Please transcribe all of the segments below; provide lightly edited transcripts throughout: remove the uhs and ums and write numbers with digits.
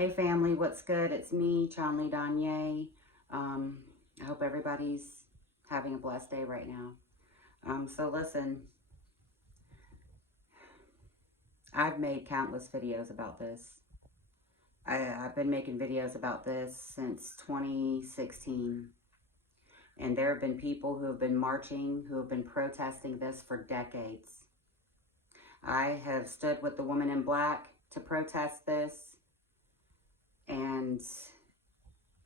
Hey family, what's good? It's me, Chanli Danye. I hope everybody's having a blessed day right now. So listen, I've made countless videos about this. I've been making videos about this since 2016. And there have been people who have been marching, who have been protesting this for decades. I have stood with the woman in black to protest this. And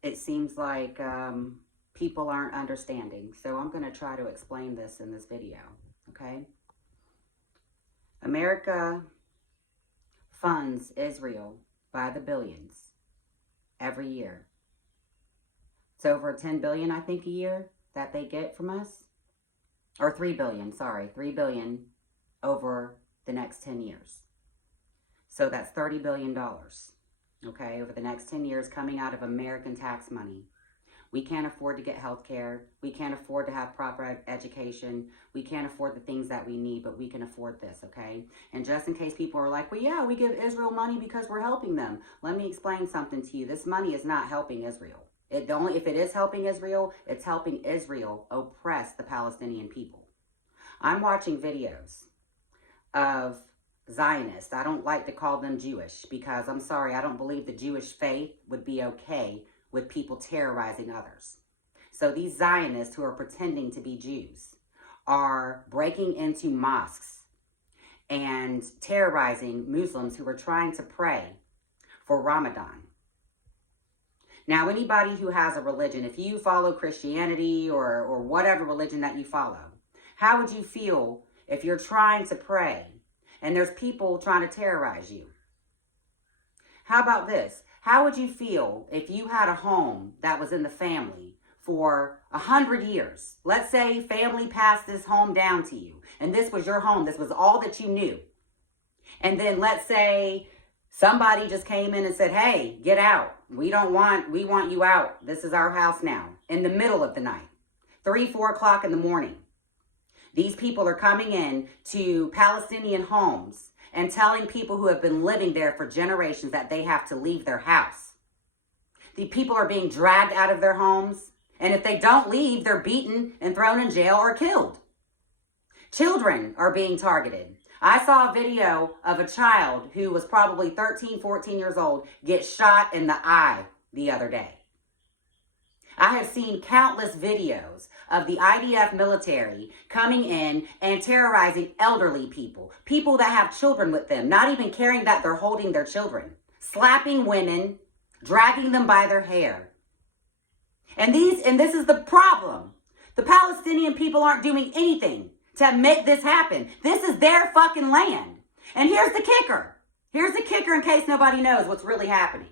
it seems like people aren't understanding. So I'm going to try to explain this in this video, okay? America funds Israel by the billions every year. It's over 10 billion, I think, a year that they get from us. Or 3 billion, sorry, 3 billion over the next 10 years. So that's $30 billion. Okay, over the next 10 years coming out of American tax money. We can't afford to get health care. We can't afford to have proper education. We can't afford the things that we need, but we can afford this, okay? And just in case people are like, well, yeah, we give Israel money because we're helping them. Let me explain something to you. This money is not helping Israel. If it is helping Israel, it's helping Israel oppress the Palestinian people. I'm watching videos of Zionists. I don't like to call them Jewish because I'm sorry, I don't believe the Jewish faith would be okay with people terrorizing others. So these Zionists who are pretending to be Jews are breaking into mosques and terrorizing Muslims who are trying to pray for Ramadan. Now, anybody who has a religion, if you follow Christianity or whatever religion that you follow, how would you feel if you're trying to pray and there's people trying to terrorize you? How about this? How would you feel if you had a home that was in the family for 100 years? Let's say family passed this home down to you, and this was your home. This was all that you knew. And then let's say somebody just came in and said, hey, get out. We want you out. This is our house now. In the middle of the night, 3, 4 o'clock in the morning. These people are coming in to Palestinian homes and telling people who have been living there for generations that they have to leave their house. The people are being dragged out of their homes, and if they don't leave, they're beaten and thrown in jail or killed. Children are being targeted. I saw a video of a child who was probably 13, 14 years old get shot in the eye the other day. I have seen countless videos of the IDF military coming in and terrorizing elderly people, people that have children with them, not even caring that they're holding their children, slapping women, dragging them by their hair. And this is the problem. The Palestinian people aren't doing anything to make this happen. This is their fucking land. And here's the kicker. Here's the kicker in case nobody knows what's really happening.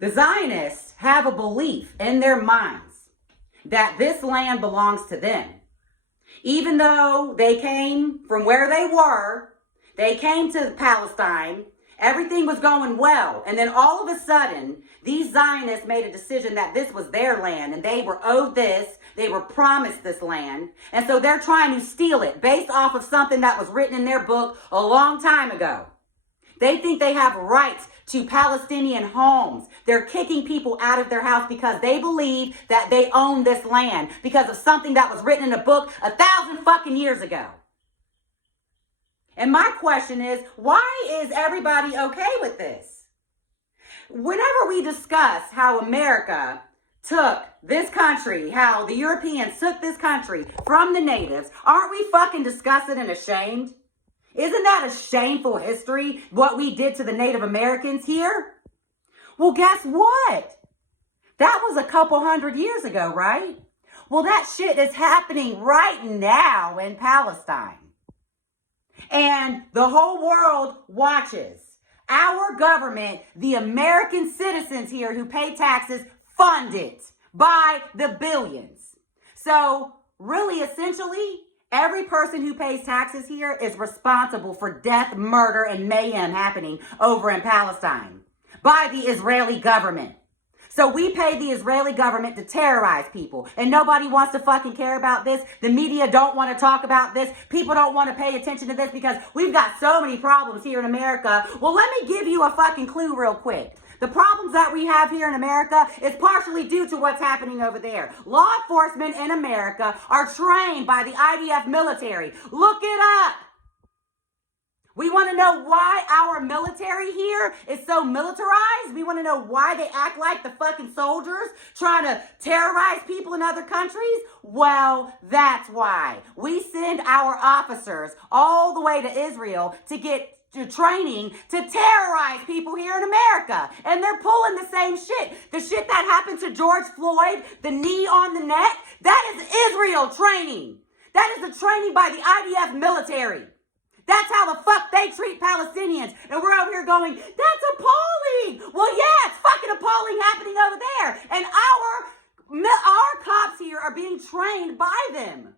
The Zionists have a belief in their minds that this land belongs to them. Even though they came from where they came to Palestine, everything was going well. And then all of a sudden, these Zionists made a decision that this was their land and they were owed this, they were promised this land. And so they're trying to steal it based off of something that was written in their book a long time ago. They think they have rights to Palestinian homes. They're kicking people out of their house because they believe that they own this land because of something that was written in a book 1,000 fucking years ago. And my question is, why is everybody okay with this? Whenever we discuss how America took this country, how the Europeans took this country from the natives, aren't we fucking disgusted and ashamed? Isn't that a shameful history, what we did to the Native Americans here? Well, guess what? That was a couple hundred years ago, right? Well, that shit is happening right now in Palestine. And the whole world watches. Our government, the American citizens here who pay taxes, fund it by the billions. So really, essentially, every person who pays taxes here is responsible for death, murder, and mayhem happening over in Palestine by the Israeli government. So we pay the Israeli government to terrorize people. And nobody wants to fucking care about this. The media don't want to talk about this. People don't want to pay attention to this because we've got so many problems here in America. Well, let me give you a fucking clue real quick. The problems that we have here in America is partially due to what's happening over there. Law enforcement in America are trained by the IDF military. Look it up. We want to know why our military here is so militarized. We want to know why they act like the fucking soldiers trying to terrorize people in other countries. Well, that's why. We send our officers all the way to Israel to get training to terrorize people here in America. And they're pulling the same shit. The shit that happened to George Floyd, the knee on the neck, that is Israel training. That is the training by the IDF military. That's how the fuck they treat Palestinians. And we're over here going, that's appalling. Well, yeah, it's fucking appalling happening over there. And our cops here are being trained by them.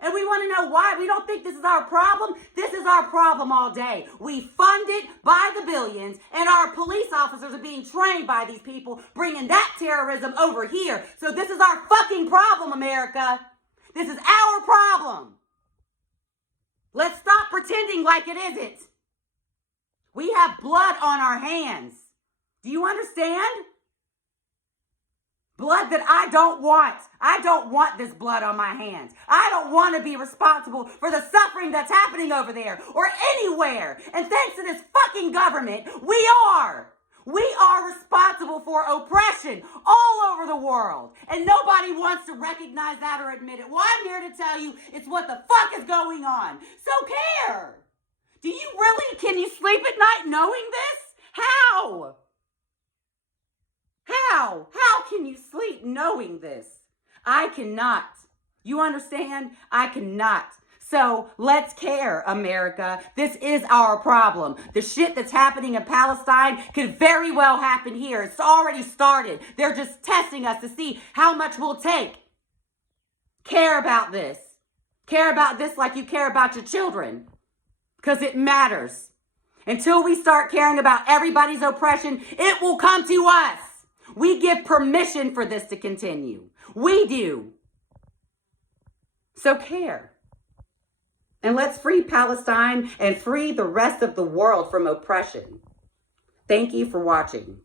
And we want to know why. We don't think this is our problem. This is our problem all day. We fund it by the billions, and our police officers are being trained by these people, bringing that terrorism over here. So this is our fucking problem, America. This is our problem. Let's stop pretending like it isn't. We have blood on our hands. Do you understand? Blood that I don't want. I don't want this blood on my hands. I don't want to be responsible for the suffering that's happening over there or anywhere. And thanks to this fucking government, we are. We are responsible for oppression all over the world. And nobody wants to recognize that or admit it. Well, I'm here to tell you it's what the fuck is going on. So care. Can you sleep at night knowing this? How? How can you sleep knowing this? I cannot. You understand? I cannot. So let's care, America. This is our problem. The shit that's happening in Palestine could very well happen here. It's already started. They're just testing us to see how much we'll take. Care about this. Care about this like you care about your children. Because it matters. Until we start caring about everybody's oppression, it will come to us. We give permission for this to continue. We do. So care. And let's free Palestine and free the rest of the world from oppression. Thank you for watching.